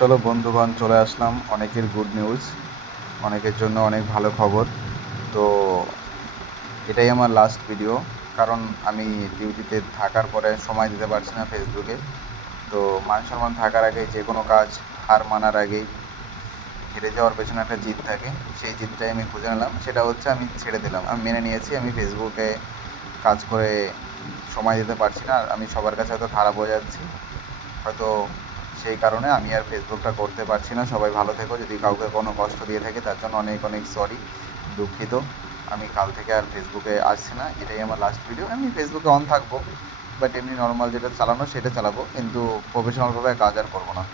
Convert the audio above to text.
চলো বন্ধুগণ, চলে আসলাম অনেকের গুড নিউজ, অনেকের জন্য অনেক ভালো খবর। তো এটাই আমার লাস্ট ভিডিও, কারণ আমি ডিউটিতে থাকার পরে সময় দিতে পারছি না ফেসবুকে। তো মান সম্মান থাকার আগে যে কোনো কাজ হার মানার আগেই হেরে যাওয়ার পেছনে একটা জিত থাকে, সেই জিতটাই আমি খুঁজে নিলাম। সেটা হচ্ছে আমি ছেড়ে দিলাম, আমি মেনে নিয়েছি আমি ফেসবুকে কাজ করে সময় দিতে পারছি না। আর আমি সবার কাছে হয়তো খারাপ হয়ে যাচ্ছি, হয়তো সেই কারণে আমি আর ফেসবুকটা করতে পারছি না। সবাই ভালো থেকো। যদি কাউকে কোনো কষ্ট দিয়ে থাকে তার জন্য অনেক অনেক সরি, দুঃখিত। আমি কাল থেকে আর ফেসবুকে আসছি না, এটাই আমার লাস্ট ভিডিও। আমি ফেসবুকে অন থাকবো, বাট এমনি নর্মাল যেটা চালানো সেটা চালাবো, কিন্তু প্রফেশনালভাবে কাজ আর করবো না।